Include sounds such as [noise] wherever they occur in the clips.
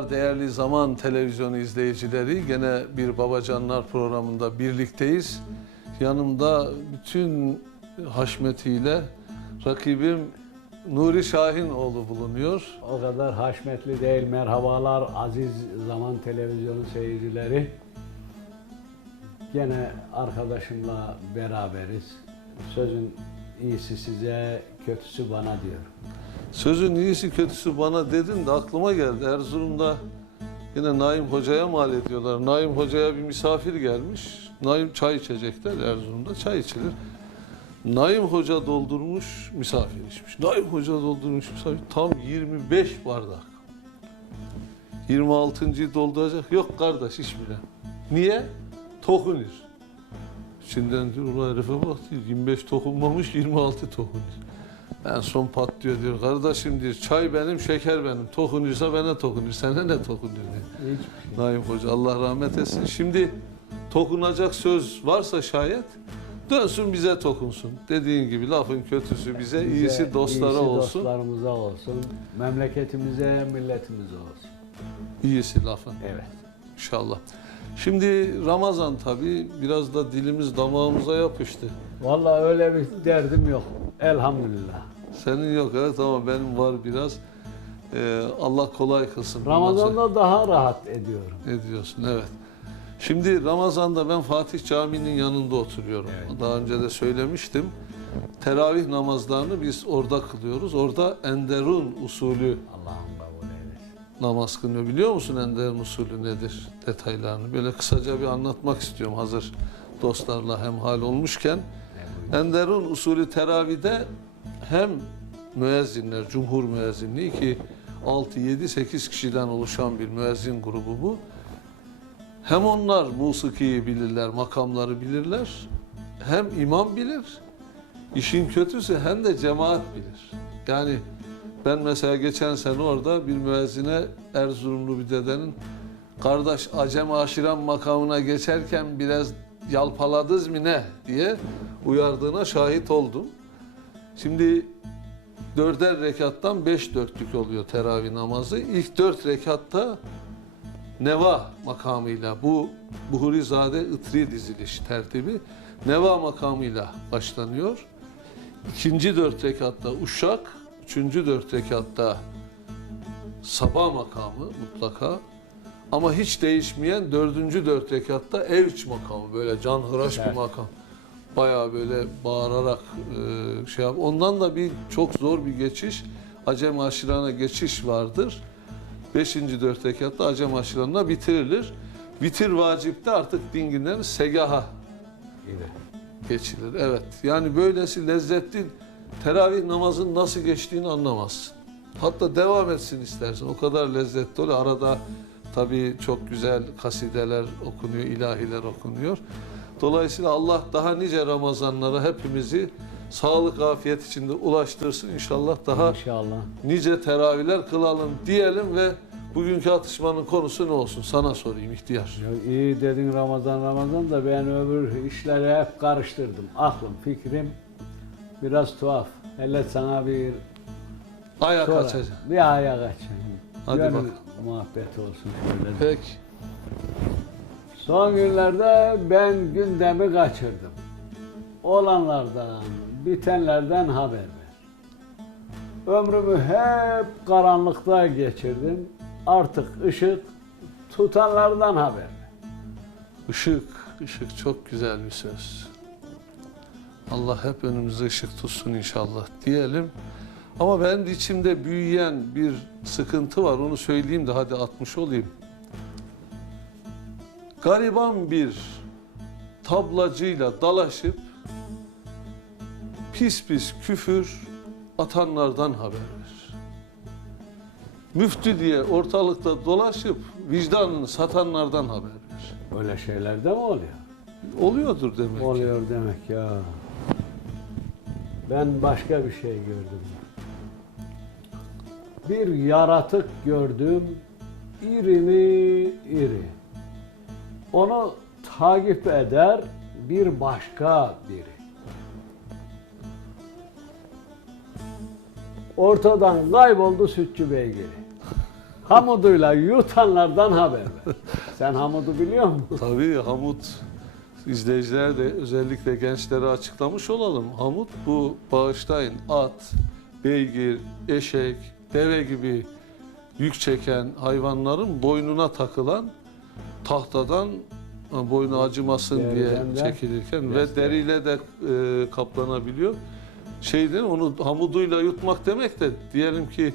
Merhabalar değerli Zaman Televizyonu izleyicileri. Gene bir Babacanlar programında birlikteyiz. Yanımda bütün haşmetiyle rakibim Nuri Şahinoğlu bulunuyor. O kadar haşmetli değil. Merhabalar aziz Zaman Televizyonu seyircileri. Gene arkadaşımla beraberiz. Sözün iyisi size, kötüsü bana diyor. Sözün iyisi kötüsü bana dedin de aklıma geldi. Erzurum'da yine Naim Hoca'ya mal ediyorlar. Naim Hoca'ya bir misafir gelmiş. Naim çay içecekler Erzurum'da çay içilir. Naim Hoca doldurmuş, misafir içmiş. Naim Hoca doldurmuş misafir tam 25 bardak. 26.yı dolduracak. Yok kardeş iç bile. Niye? Tokunir. İçinden diyor ulan herife bak diyor 25 tokunmamış 26 tokunir. En son patlıyor diyor. Kardeşim diyor çay benim şeker benim. Tokunursa bana tokunur. Sana ne tokunur diyor. Naim Hoca Allah rahmet etsin. Şimdi tokunacak söz varsa şayet dönsün bize tokunsun. Dediğin gibi lafın kötüsü bize, Bize iyisi dostlara iyisi olsun. dostlarımıza olsun. Memleketimize, milletimize olsun. İyisi lafın Evet. inşallah. Şimdi Ramazan tabii biraz da dilimiz damağımıza yapıştı. Vallahi öyle bir derdim yok. Elhamdülillah. Senin yok evet ama benim var biraz. Ee, Allah kolay kılsın. Ramazan'da daha rahat ediyorum. Ne diyorsun? Evet. Şimdi Ramazan'da ben Fatih Camii'nin yanında oturuyorum. Evet. Daha önce de söylemiştim. Teravih namazlarını biz orada kılıyoruz. Orada Enderun usulü Allah'ım namaz kılınıyor. Biliyor musun Enderun usulü nedir? Detaylarını. Böyle kısaca bir anlatmak istiyorum hazır dostlarla hemhal olmuşken. Enderun usulü teravide hem müezzinler, cumhur müezzinliği ki 6, 7, 8 kişiden oluşan bir müezzin grubu bu. Hem onlar musikiyi bilirler, makamları bilirler. Hem imam bilir. İşin kötüsü hem de cemaat bilir. Yani ben mesela geçen sene orada bir müezzine Erzurumlu bir dedenin kardeş Acem aşiren makamına geçerken biraz yalpaladız mı ne diye uyardığına şahit oldum. Şimdi dörder rekattan beş dörtlük oluyor teravih namazı. İlk dört rekatta Neva makamıyla bu Buhurizade Itri diziliş tertibi Neva makamıyla başlanıyor. İkinci dört rekatta Uşak, üçüncü dört rekatta Sabah makamı mutlaka. Ama hiç değişmeyen dördüncü dört rekatta Evç makamı böyle canhıraş bir Evet. makam. Bayağı böyle bağırarak e, şey yap. Ondan da bir çok zor bir geçiş. Acem aşirana geçiş vardır. Beşinci dört rekatta Acem aşiranına bitirilir. Bitir vacipte artık dinginlerin segaha geçilir. Evet. Yani böylesi lezzetli teravih namazın nasıl geçtiğini anlamazsın. Hatta devam etsin istersen. O kadar lezzetli oluyor. Arada tabii çok güzel kasideler okunuyor, ilahiler okunuyor. Dolayısıyla Allah daha nice Ramazanlara hepimizi sağlık, afiyet içinde ulaştırsın. İnşallah daha İnşallah. nice teravihler kılalım diyelim ve bugünkü atışmanın konusu ne olsun? Sana sorayım ihtiyar. Ya iyi dedin Ramazan Ramazan da ben öbür işleri hep karıştırdım. Aklım, fikrim biraz tuhaf. Hele sana bir Ayak sonra açacağım. bir ayak açayım. Hadi Gönül bakalım. Muhabbet olsun şöyle. Peki. Son günlerde ben gündemi kaçırdım. Olanlardan, bitenlerden haber ver. Ömrümü hep karanlıkta geçirdim. Artık ışık tutanlardan haber ver. Işık, ışık çok güzel bir söz. Allah hep önümüze ışık tutsun inşallah diyelim. Ama de içimde büyüyen bir sıkıntı var. Onu söyleyeyim de hadi atmış olayım. Gariban bir tablacıyla dalaşıp pis pis küfür atanlardan haber ver. Müftü diye ortalıkta dolaşıp vicdanını satanlardan haber ver. Öyle şeyler de mi oluyor? Oluyordur demek. Oluyor demek ya. Ben başka bir şey gördüm. Bir yaratık gördüm. İri mi iri. Onu takip eder bir başka biri. Ortadan kayboldu sütçü beygiri. Hamuduyla yutanlardan haber ver. Sen Hamud'u biliyor musun? Tabii Hamut izleyiciler de özellikle gençlere açıklamış olalım. Hamut bu bağışlayın at, beygir, eşek, deve gibi yük çeken hayvanların boynuna takılan tahtadan e, boynu acımasın diye Deriden çekilirken ve deriyle de e, kaplanabiliyor. Şeyden onu hamuduyla yutmak demek de diyelim ki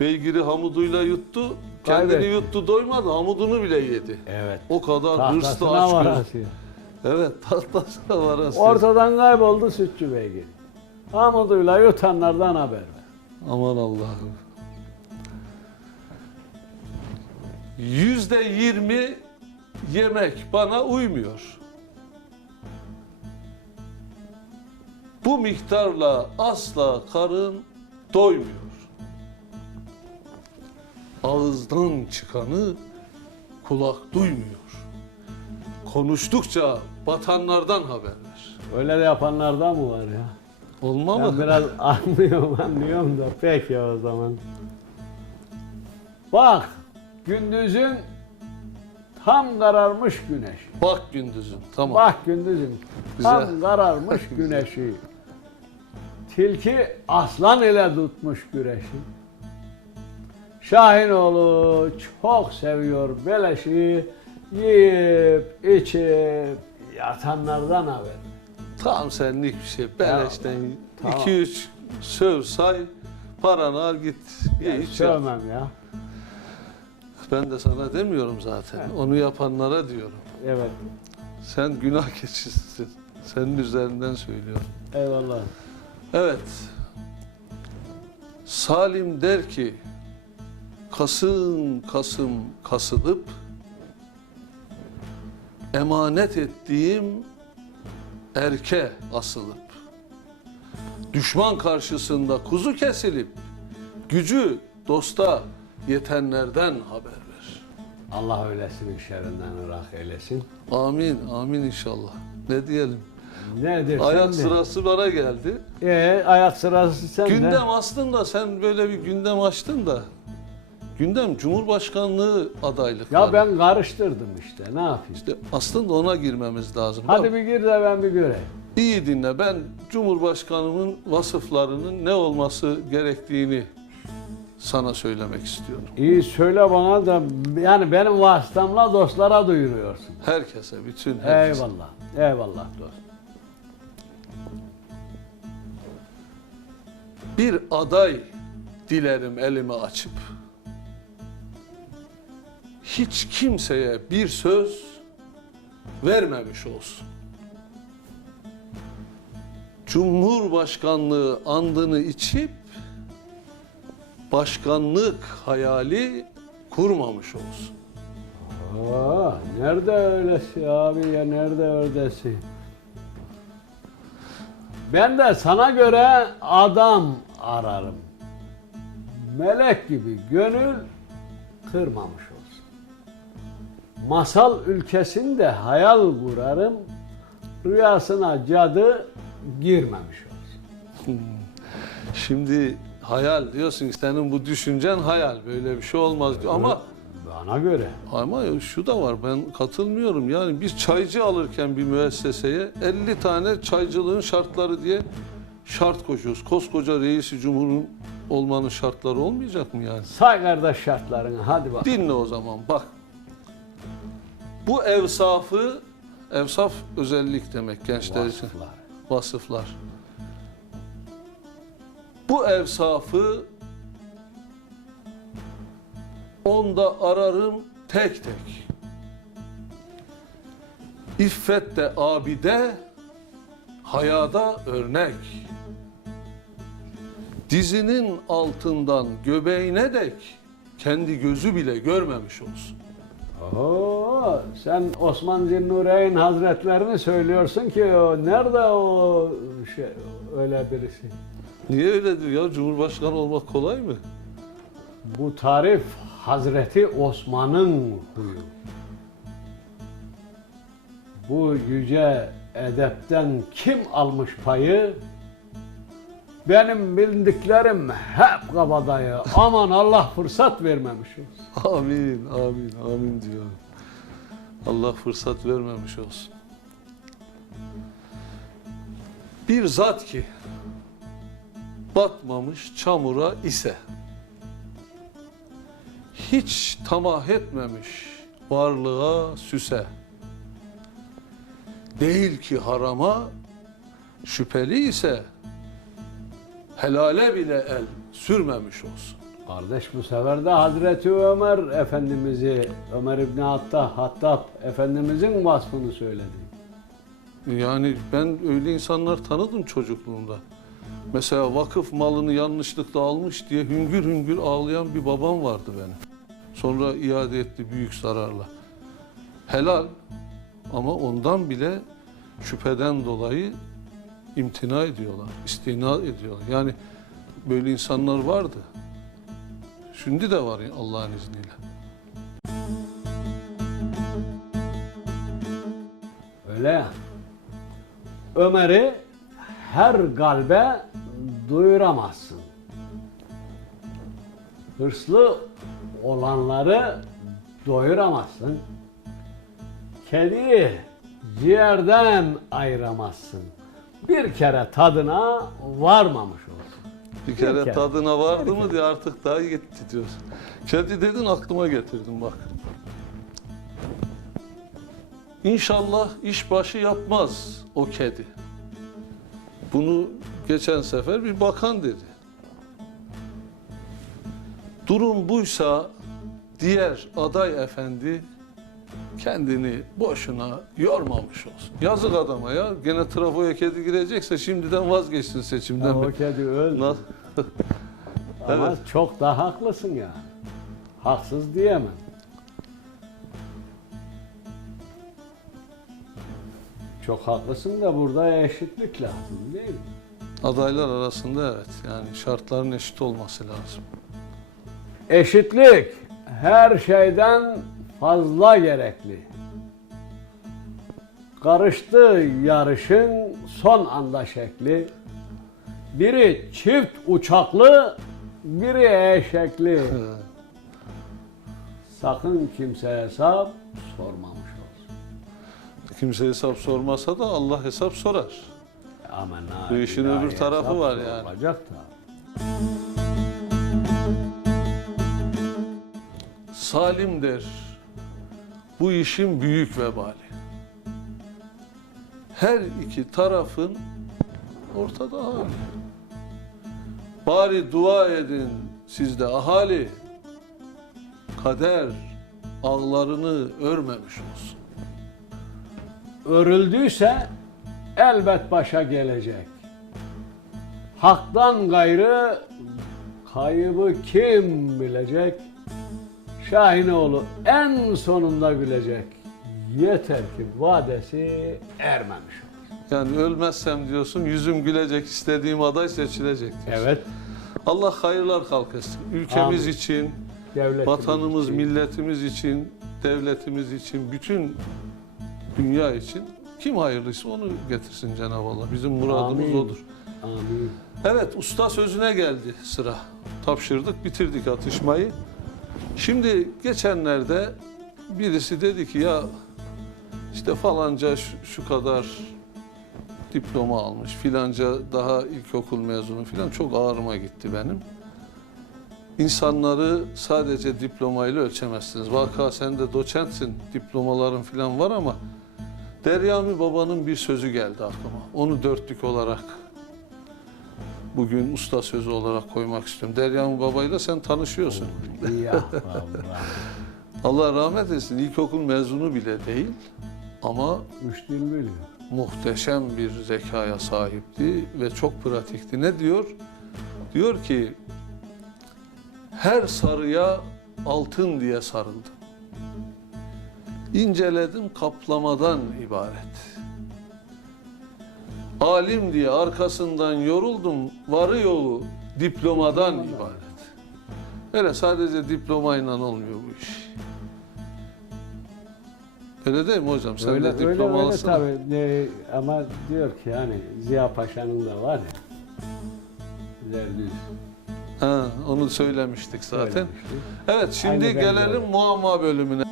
beygiri hamuduyla yuttu, kendini Kaybetti. yuttu doymadı, hamudunu bile yedi. Evet. O kadar hırslı Tahtasına aç göz. varasıyor. Evet tahtasına varası. Ortadan kayboldu sütçü beygir. Hamuduyla yutanlardan haber ver. Aman Allah'ım. Yüzde yirmi yemek bana uymuyor. Bu miktarla asla karın doymuyor. Ağızdan çıkanı kulak duymuyor. Konuştukça batanlardan haber ver. Öyle de yapanlardan mı var ya? Olma Ben mı? biraz [laughs] anlıyorum anlıyorum da peki o zaman. Bak gündüzün tam kararmış güneş. Bak gündüzün. Tamam. Bak gündüzün Güzel. tam kararmış [laughs] güneşi. Tilki aslan ile tutmuş güreşi. Şahinoğlu çok seviyor beleşi. Yiyip içip yatanlardan haber. Tam senlik bir şey. Beleşten tamam. 2-3 söv say, paranı al git. Ye Yani iç. Sövmem ya. Ben de sana demiyorum zaten. Onu yapanlara diyorum. Evet. Sen günah keçisisin. Senin üzerinden söylüyorum. Eyvallah. Evet. Salim der ki, kasım kasım kasılıp, emanet ettiğim erke asılıp, düşman karşısında kuzu kesilip, gücü dosta yetenlerden haber ver. Allah öylesinin şerrinden ırak eylesin. Amin, amin inşallah. Ne diyelim? Ne dersen Ayak de. sırası bana geldi. Ee, ayak sırası sen de. Gündem aslında sen böyle bir gündem açtın da gündem Cumhurbaşkanlığı adaylıkları. Ya ben karıştırdım işte ne yapayım. İşte aslında ona girmemiz lazım. Hadi Bak, bir gir de ben bir göreyim. iyi dinle. Ben Cumhurbaşkanımın vasıflarının ne olması gerektiğini sana söylemek istiyorum. İyi söyle bana da yani benim vasıtamla dostlara duyuruyorsun. Herkese, bütün herkese. Eyvallah. Eyvallah dost. Bir aday dilerim elimi açıp. Hiç kimseye bir söz vermemiş olsun. Cumhurbaşkanlığı andını içip başkanlık hayali kurmamış olsun. Aa, nerede öylesi abi ya nerede öylesi? Ben de sana göre adam ararım. Melek gibi gönül kırmamış olsun. Masal ülkesinde hayal kurarım. Rüyasına cadı girmemiş olsun. Şimdi hayal diyorsun ki senin bu düşüncen hayal böyle bir şey olmaz diyor. Ama Bana göre. Ama şu da var ben katılmıyorum. Yani bir çaycı alırken bir müesseseye 50 tane çaycılığın şartları diye şart koşuyoruz. Koskoca reisi cumhurun olmanın şartları olmayacak mı yani? Say kardeş şartlarını hadi bak. Dinle o zaman bak. Bu evsafı, evsaf özellik demek gençler için. Vasıflar. Vasıflar. Bu evsafı onda ararım tek tek. İffette abide, hayada örnek. Dizinin altından göbeğine dek kendi gözü bile görmemiş olsun. Oo, sen Osman Zinnureyn Hazretlerini söylüyorsun ki o nerede o şey öyle birisi? Niye öyledir ya? Cumhurbaşkanı olmak kolay mı? Bu tarif Hazreti Osman'ın huyu. Bu yüce edepten kim almış payı? Benim bildiklerim hep kabadayı. Aman Allah fırsat vermemiş olsun. Amin, amin, amin diyorum. Allah fırsat vermemiş olsun. Bir zat ki batmamış çamura ise hiç tamah etmemiş varlığa süse değil ki harama şüpheli ise helale bile el sürmemiş olsun. Kardeş bu sefer de Hazreti Ömer Efendimiz'i, Ömer İbni Hatta, Hattab Efendimiz'in vasfını söyledi. Yani ben öyle insanlar tanıdım çocukluğumda. Mesela vakıf malını yanlışlıkla almış diye hüngür hüngür ağlayan bir babam vardı benim. Sonra iade etti büyük zararla. Helal ama ondan bile şüpheden dolayı imtina ediyorlar, istina ediyorlar. Yani böyle insanlar vardı. Şimdi de var Allah'ın izniyle. Öyle. Ömer'i her kalbe duyuramazsın. Hırslı olanları doyuramazsın. Kediyi ciğerden ayıramazsın. Bir kere tadına varmamış olsun. Bir kere kere. tadına vardı Bir mı diye artık daha gitti diyorsun. Kedi dedin aklıma getirdim bak. İnşallah işbaşı yapmaz o kedi. Bunu geçen sefer bir bakan dedi. Durum buysa diğer aday efendi kendini boşuna yormamış olsun. Yazık adama ya. Gene trafoya kedi girecekse şimdiden vazgeçsin seçimden. o kedi öldü. [laughs] Ama Evet. çok da haklısın yani. Haksız diyemem. Çok haklısın da burada eşitlik lazım değil mi? Adaylar arasında evet yani şartların eşit olması lazım. Eşitlik her şeyden fazla gerekli. Karıştı yarışın son anda şekli. Biri çift uçaklı, biri eşekli. Sakın kimseye hesap olsun. Kimse hesap sormasa da Allah hesap sorar. Aman Bu işin öbür tarafı var yani. sorulacak da. Salim der, bu işin büyük vebali. Her iki tarafın ortada hali. Bari dua edin siz de ahali. Kader ağlarını örmemiş olsun. Örüldüyse elbet başa gelecek. Haktan gayrı kaybı kim bilecek? Şahinoğlu en sonunda bilecek. Yeter ki vadesi ermemiş olur. Yani ölmezsem diyorsun yüzüm gülecek istediğim aday seçilecek diyorsun. Evet. Allah hayırlar halk etsin. Ülkemiz Amin. için, Devletimiz vatanımız, için. milletimiz için, devletimiz için, bütün dünya için kim hayırlıysa onu getirsin Cenab-ı Allah. Bizim muradımız Amin. odur. Amin. Evet, usta sözüne geldi sıra. Tapşırdık, bitirdik atışmayı. Şimdi geçenlerde birisi dedi ki ya işte falanca şu, şu kadar diploma almış, filanca daha ilkokul mezunu filan çok ağrıma gitti benim. İnsanları sadece diplomayla ölçemezsiniz. Vaka sen de doçentsin, diplomaların filan var ama Deryami Baba'nın bir sözü geldi aklıma. Onu dörtlük olarak bugün usta sözü olarak koymak istiyorum. Deryami Baba'yla sen tanışıyorsun. Ya [laughs] Allah. Allah rahmet etsin. İlkokul mezunu bile değil ama biliyor. muhteşem bir zekaya sahipti ve çok pratikti. Ne diyor? Diyor ki her sarıya altın diye sarıldım. İnceledim kaplamadan ibaret. Alim diye arkasından yoruldum varı yolu diplomadan ibaret. Öyle sadece diplomayla olmuyor bu iş. Öyle değil mi hocam? Sen öyle, de öyle, öyle diplomalısın. tabii. Ne- ama diyor ki yani Ziya Paşa'nın da var ya. Zerdüz. Ha, onu söylemiştik zaten. söylemiştik. Evet şimdi Aynı gelelim öyle. muamma bölümüne.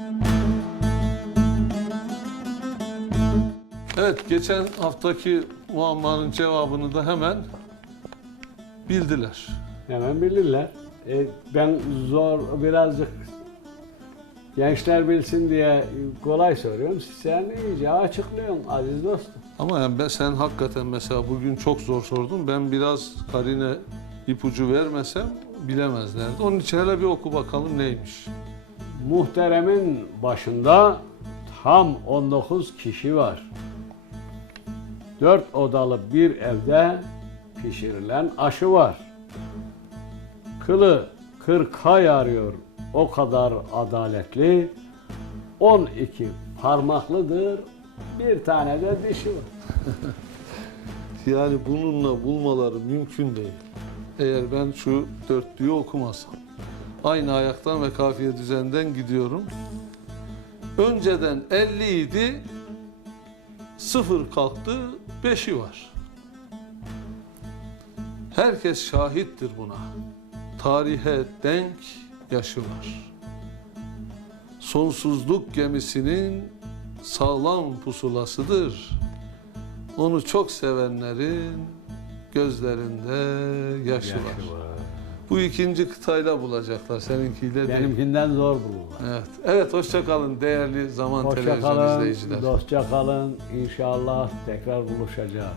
Evet geçen haftaki muammanın cevabını da hemen bildiler. Hemen bilirler. E, ben zor birazcık gençler bilsin diye kolay soruyorum. Sen iyice açıklıyorsun aziz dostum. Ama yani ben, sen hakikaten mesela bugün çok zor sordun. Ben biraz karine ipucu vermesem bilemezlerdi. Onun için hele bir oku bakalım neymiş. Muhteremin başında tam 19 kişi var. Dört odalı bir evde pişirilen aşı var. Kılı kırka yarıyor o kadar adaletli. 12 parmaklıdır bir tane de dişi var. [laughs] Yani bununla bulmaları mümkün değil. Eğer ben şu dörtlüğü okumasam. Aynı ayaktan ve kafiye düzenden gidiyorum. Önceden 50 idi, sıfır kalktı, beşi var. Herkes şahittir buna. Tarihe denk yaşı var. Sonsuzluk gemisinin sağlam pusulasıdır. Onu çok sevenlerin gözlerinde yaşı, var. Bu ikinci kıtayla bulacaklar, seninkiyle değil. Benimkinden zor bulurlar. Evet, evet hoşça kalın değerli Zaman Hoşça Televizyon kalın, izleyiciler. dostça kalın. İnşallah tekrar buluşacağız.